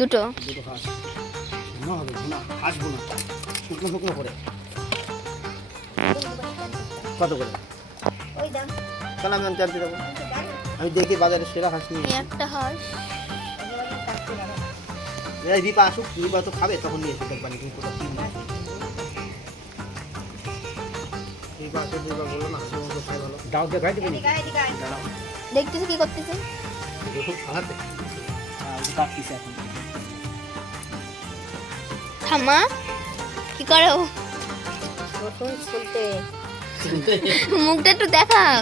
দুটো হাঁস ভুনা হবে, ভুনা হাঁস ভুনা শুকনো শুকনো করে। কত করে? তাহলে আমি জানতে যাবো, আমি দেখি বাজারে সেরা হাঁস নিয়ে একটা হাঁস। রিপা আসুক, রিপা তো খাবে তখন নিয়ে এসে দেখবানি তুমি কোথাও কিনবে। রিপা আসুক, রিপা বললো না হাঁসের মাংস খাই ভালো, দাও দেখাই দেবে। দেখতেছি কি করতেছে। খুব খাওয়াতে কাটতেছে এখন। ঠাম্মা কি করো? মুখটা একটু দেখাও।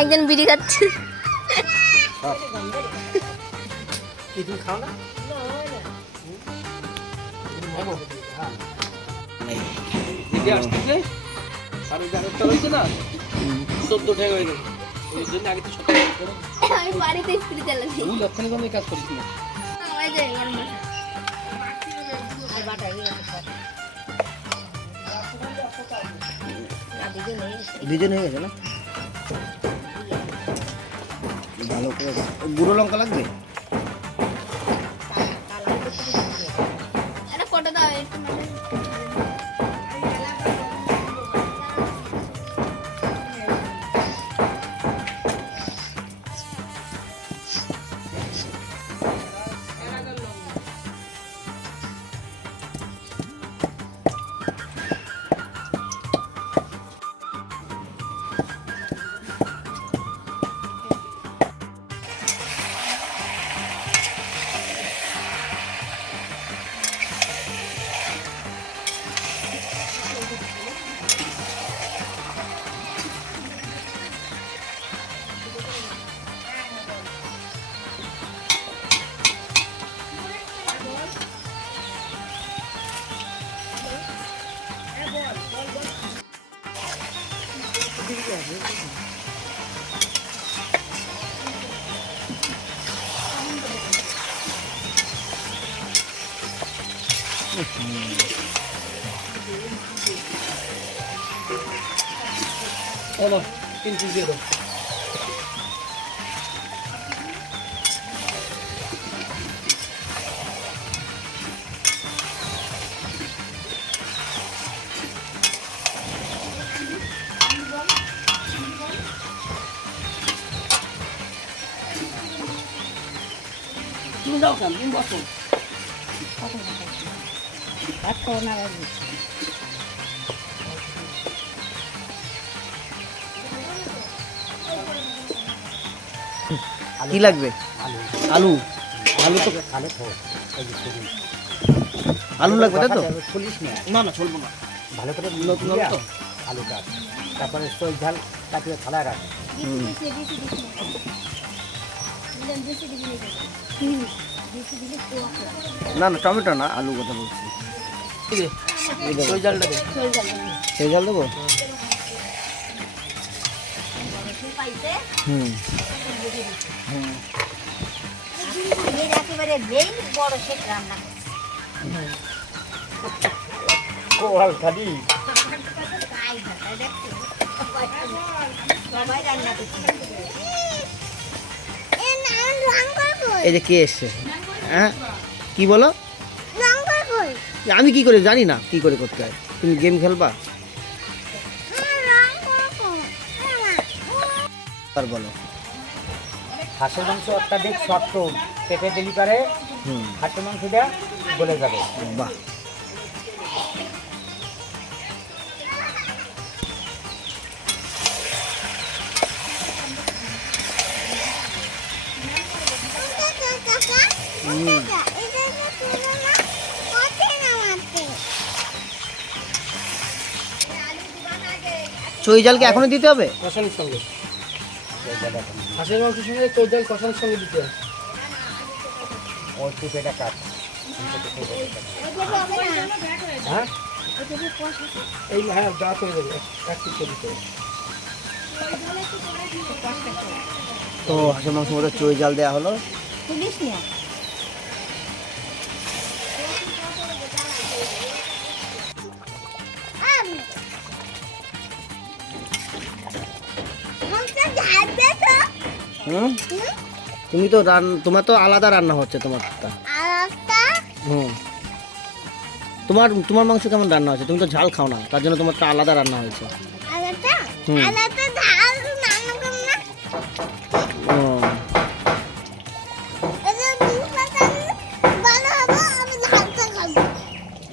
একজন বিড়ি খাচ্ছে। তুমি খাও না? আমি বাড়িতে স্ত্রী চালাচ্ছি। কাজ করিস না। দুজন হয়ে গেছে না? ভালো করে গুঁড়ো লঙ্কা লাগবে। একটা ফটো দাও একটু। চলো 3 পিস দিয়ে দাও। তুমি দাও কেন? তুমি বসো। কি লাগবে? আলু। আলু তো আলু লাগবে তাই তো? না না চলবো না, ভালো করে নতুন তো আলু কাট, তারপরে সই ঝাল কাটিয়ে থালায় রাখ। না না টমেটো না, আলু কথা বলছি। সই ঝালটা দে, সই ঝাল দেবো। হুম হুম কোয়াল খালি এই যে কে এসছে? হ্যাঁ কি বলো? আমি কি করে জানি না কি করে করতে হয়। তুমি গেম খেলবা আর বলো। হাঁসের মাংস অত্যাধিক শক্ত, পেটে দিলি পারে হাঁসের মাংসটা গলে যাবে। বাহ চই জালকে এখনো দিতে হবে? কষানোর সঙ্গে হাঁসের মাংসের সঙ্গে চই জাল কষানোর সঙ্গে দিতে হবে। ওর পেটা কাট। হ্যাঁ এই হ্যাঁ যা করে দেবে এক পিস দিতে হবে। তো হাঁসের মাংস মধ্যে চই জাল দেওয়া হলো। হুম তুমি তো তোমার তো আলাদা রান্না হচ্ছে তোমারটা। হুম তোমার তোমার মাংস কেমন রান্না হচ্ছে? তুমি তো ঝাল খাও না, তার জন্য তোমারটা আলাদা রান্না হয়েছে। হুম ও,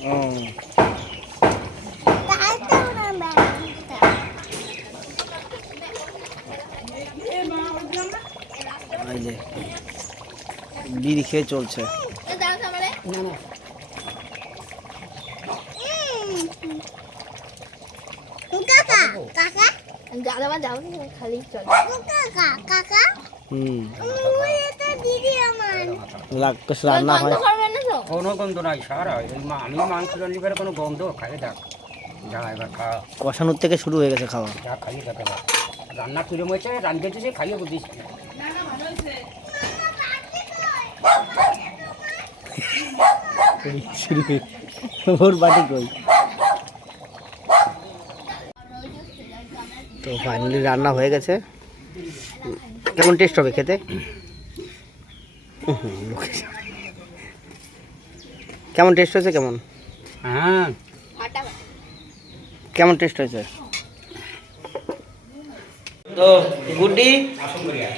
ও, এই যে বিড়ি খেয়ে চলছে। খালি চল হুম রান্না হয়। কোনো গন্ধ নাই সারা আমি মাংস রান্নি করে কোনো গন্ধ খাই দেখ যা এবার খা কষানোর থেকে শুরু হয়ে গেছে খাওয়া। যা খাইয়ে দেখে রান্না কিরম হয়েছে রান্না সে খাইয়ে বুঝিস ওর বাটি কই। তো ফাইনালি রান্না হয়ে গেছে। কেমন টেস্ট হবে খেতে? কেমন টেস্ট হয়েছে? কেমন হ্যাঁ কেমন টেস্ট হয়েছে? তো গুড্ডি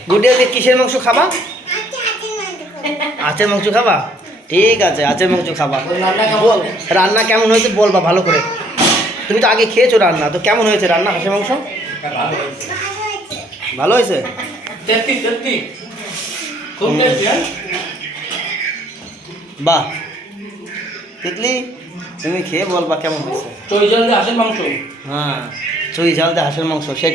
গুড্ডি আজকে কিসের মাংস খাবা? আচের মাংস খাবা? ঠিক আছে, আচের মাংস খাবা। বল রান্না কেমন হয়েছে বলবা ভালো করে। তুমি তো আগে খেয়েছো রান্না, তো কেমন হয়েছে রান্না হাঁসের মাংস? ভালো হয়েছে। বাহ তিতলি তুমি খেয়ে বলবা কেমন হয়েছে। চই ঝাল দিয়ে হাঁসের মাংস। হ্যাঁ চুই ঝাল দিয়ে হাঁসের মাংস সে